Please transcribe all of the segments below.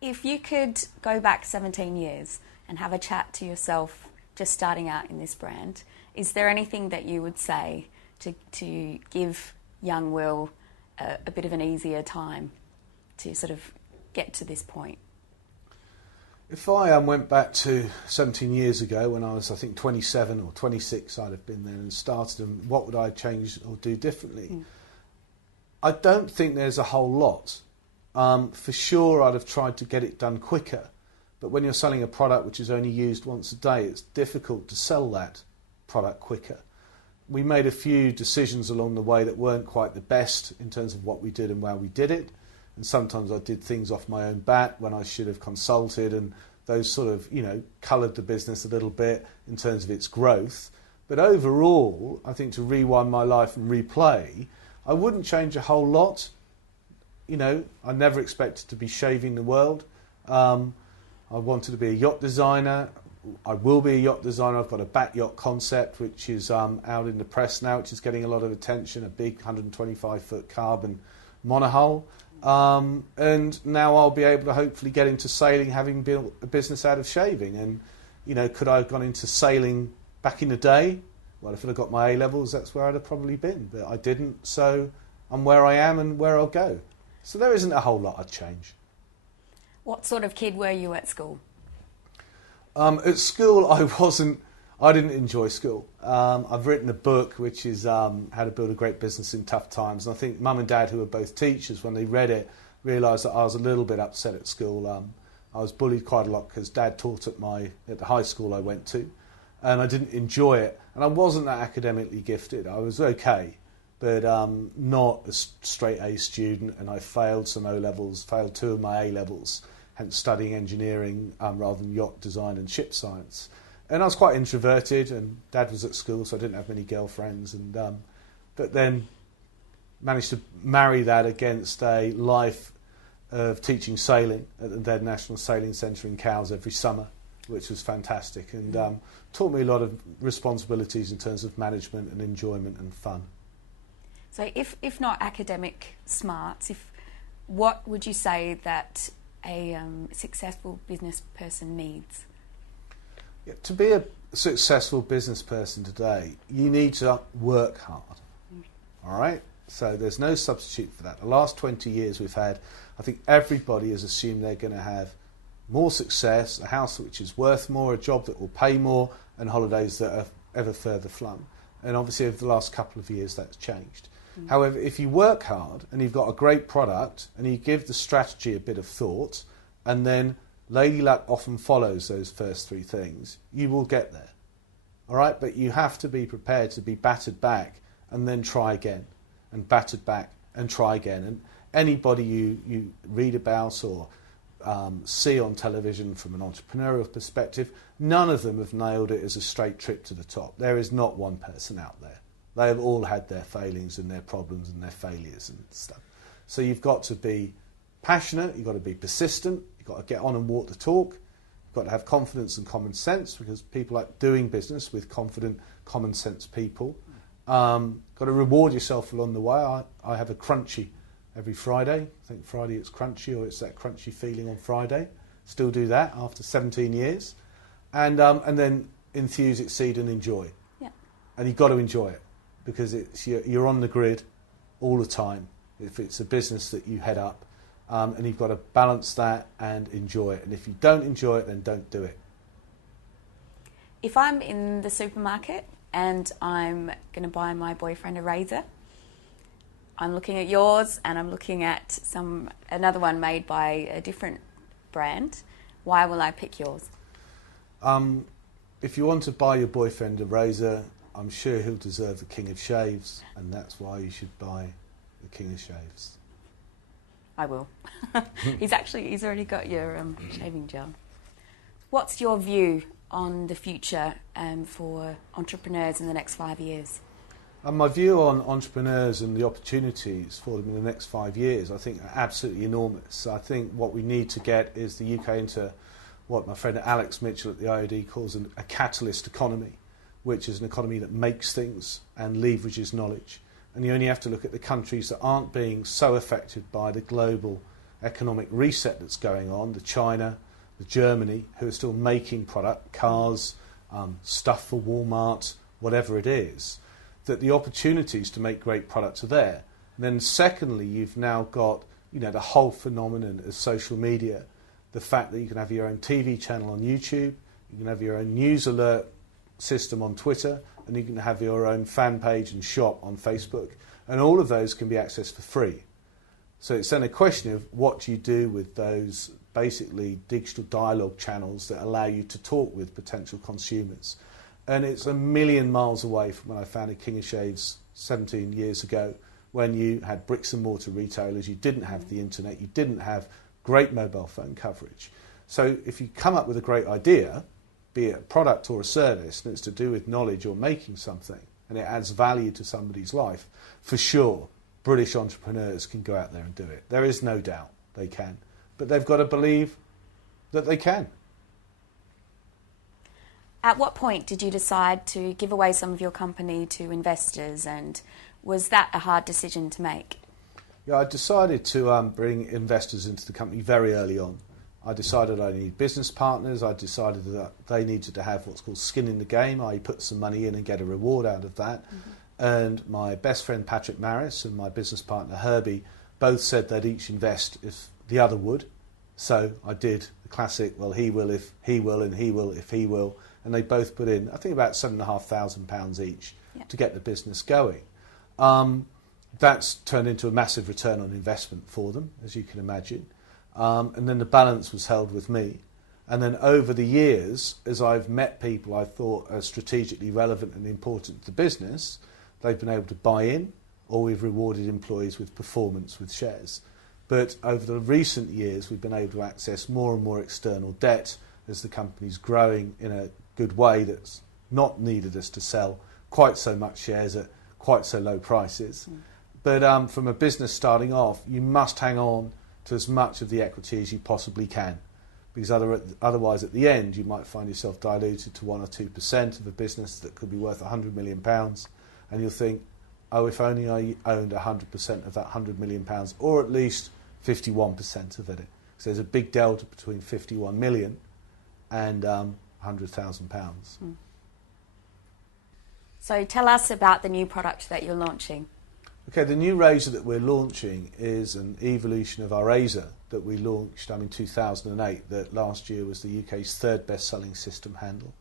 If you could go back 17 years and have a chat to yourself just starting out in this brand, is there anything that you would say to give young Will a bit of an easier time to sort of get to this point? If I went back to 17 years ago when I was, I think, 27 or 26, I'd have been there and started, and what would I change or do differently? I don't think there's a whole lot. For sure, I'd have tried to get it done quicker. But when you're selling a product which is only used once a day, it's difficult to sell that product quicker. We made a few decisions along the way that weren't quite the best in terms of what we did and where we did it. And sometimes I did things off my own bat when I should have consulted, and those sort of, coloured the business a little bit in terms of its growth. But overall, I think to rewind my life and replay, I wouldn't change a whole lot. I never expected to be shaving the world. I wanted to be a yacht designer. I will be a yacht designer. I've got a back yacht concept, which is out in the press now, which is getting a lot of attention, a big 125-foot carbon monohull. And now I'll be able to hopefully get into sailing, having built a business out of shaving. And, could I have gone into sailing back in the day? Well, if I'd have got my A-levels, that's where I'd have probably been. But I didn't, so I'm where I am and where I'll go. So there isn't a whole lot I'd change. What sort of kid were you at school? At school, I didn't enjoy school. I've written a book which is How to Build a Great Business in Tough Times. And I think Mum and Dad, who were both teachers, when they read it, realised that I was a little bit upset at school. I was bullied quite a lot because Dad taught at the high school I went to. And I didn't enjoy it. And I wasn't that academically gifted. I was okay, but not a straight A student. And I failed some O-levels, failed 2 of my A-levels, hence studying engineering rather than yacht design and ship science. And I was quite introverted, and Dad was at school, so I didn't have many girlfriends. But then managed to marry that against a life of teaching sailing at the Dead National Sailing Centre in Cowes every summer, which was fantastic, and taught me a lot of responsibilities in terms of management and enjoyment and fun. So if not academic smarts, what would you say that a successful business person needs? Yeah, to be a successful business person today, you need to work hard. All right? So there's no substitute for that. The last 20 years we've had, I think everybody has assumed they're going to have more success, a house which is worth more, a job that will pay more, and holidays that are ever further flung. And obviously over the last couple of years that's changed. However, if you work hard and you've got a great product and you give the strategy a bit of thought, and then Lady Luck often follows those first 3 things, you will get there. All right? But you have to be prepared to be battered back and then try again, and battered back and try again. And anybody you read about or see on television from an entrepreneurial perspective, none of them have nailed it as a straight trip to the top. There is not one person out there. They have all had their failings and their problems and their failures and stuff. So you've got to be passionate, you've got to be persistent, you've got to get on and walk the talk, you've got to have confidence and common sense, because people like doing business with confident, common sense people. Got to reward yourself along the way. I have a crunchy every Friday. I think Friday it's crunchy, or it's that crunchy feeling on Friday. Still do that after 17 years. And then enthuse, exceed and enjoy. Yeah. And you've got to enjoy it, because you're on the grid all the time if it's a business that you head up, and you've got to balance that and enjoy it. And if you don't enjoy it, then don't do it. If I'm in the supermarket and I'm going to buy my boyfriend a razor, I'm looking at yours and I'm looking at another one made by a different brand, why will I pick yours? If you want to buy your boyfriend a razor, I'm sure he'll deserve the King of Shaves, and that's why you should buy the King of Shaves. I will. He's already got your shaving gel. What's your view on the future for entrepreneurs in the next 5 years? My view on entrepreneurs and the opportunities for them in the next 5 years, I think, are absolutely enormous. I think what we need to get is the UK into what my friend Alex Mitchell at the IOD calls a catalyst economy, which is an economy that makes things and leverages knowledge. And you only have to look at the countries that aren't being so affected by the global economic reset that's going on, the China, the Germany, who are still making product, cars, stuff for Walmart, whatever it is, that the opportunities to make great products are there. And then secondly, you've now got, you know, the whole phenomenon of social media, the fact that you can have your own TV channel on YouTube, you can have your own news alert system on Twitter, and you can have your own fan page and shop on Facebook. And all of those can be accessed for free. So it's then a question of what do you do with those basically digital dialogue channels that allow you to talk with potential consumers. And it's a million miles away from when I founded King of Shades 17 years ago, when you had bricks and mortar retailers, you didn't have the internet, you didn't have great mobile phone coverage. So if you come up with a great idea, be it a product or a service, and it's to do with knowledge or making something, and it adds value to somebody's life, for sure, British entrepreneurs can go out there and do it. There is no doubt they can. But they've got to believe that they can. At what point did you decide to give away some of your company to investors, and was that a hard decision to make? Yeah, I decided to bring investors into the company very early on. I decided I needed business partners. I decided that they needed to have what's called skin in the game. I put some money in and get a reward out of that. Mm-hmm. And my best friend Patrick Maris and my business partner Herbie both said they'd each invest if the other would. So I did the classic, well, he will if he will, and he will if he will. And they both put in, I think, about £7,500 each to get the business going. That's turned into a massive return on investment for them, as you can imagine. And then the balance was held with me. And then over the years, as I've met people I thought are strategically relevant and important to the business, they've been able to buy in, or we've rewarded employees with performance with shares. But over the recent years, we've been able to access more and more external debt as the company's growing in a good way that's not needed us to sell quite so much shares at quite so low prices. But from a business starting off, you must hang on to as much of the equity as you possibly can, because otherwise at the end you might find yourself diluted to 1 or 2% of a business that could be worth £100 million, and you'll think, oh, if only I owned 100% of that £100 million, or at least 51% of it. So there's a big delta between 51 million and £100,000. So tell us about the new product that you're launching. Okay, the new razor that we're launching is an evolution of our razor that we launched in 2008, that last year was the UK's third best-selling system handle.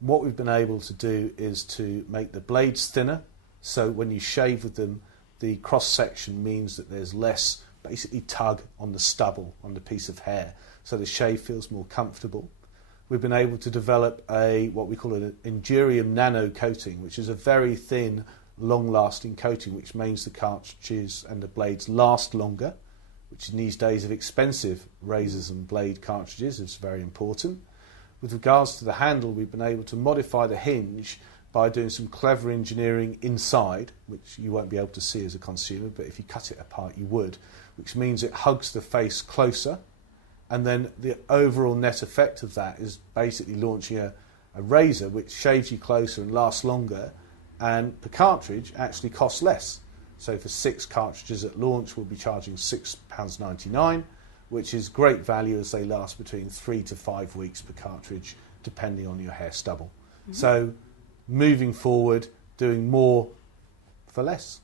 What we've been able to do is to make the blades thinner, so when you shave with them, the cross-section means that there's less basically tug on the stubble, on the piece of hair, so the shave feels more comfortable. We've been able to develop what we call an Endurium nano coating, which is a very thin, long-lasting coating, which means the cartridges and the blades last longer, which in these days of expensive razors and blade cartridges is very important. With regards to the handle, we've been able to modify the hinge by doing some clever engineering inside, which you won't be able to see as a consumer, but if you cut it apart you would, which means it hugs the face closer, and then the overall net effect of that is basically launching a razor which shaves you closer and lasts longer, and per cartridge actually costs less. So for 6 cartridges at launch we'll be charging £6.99, which is great value as they last between 3 to 5 weeks per cartridge depending on your hair stubble. So moving forward, doing more for less.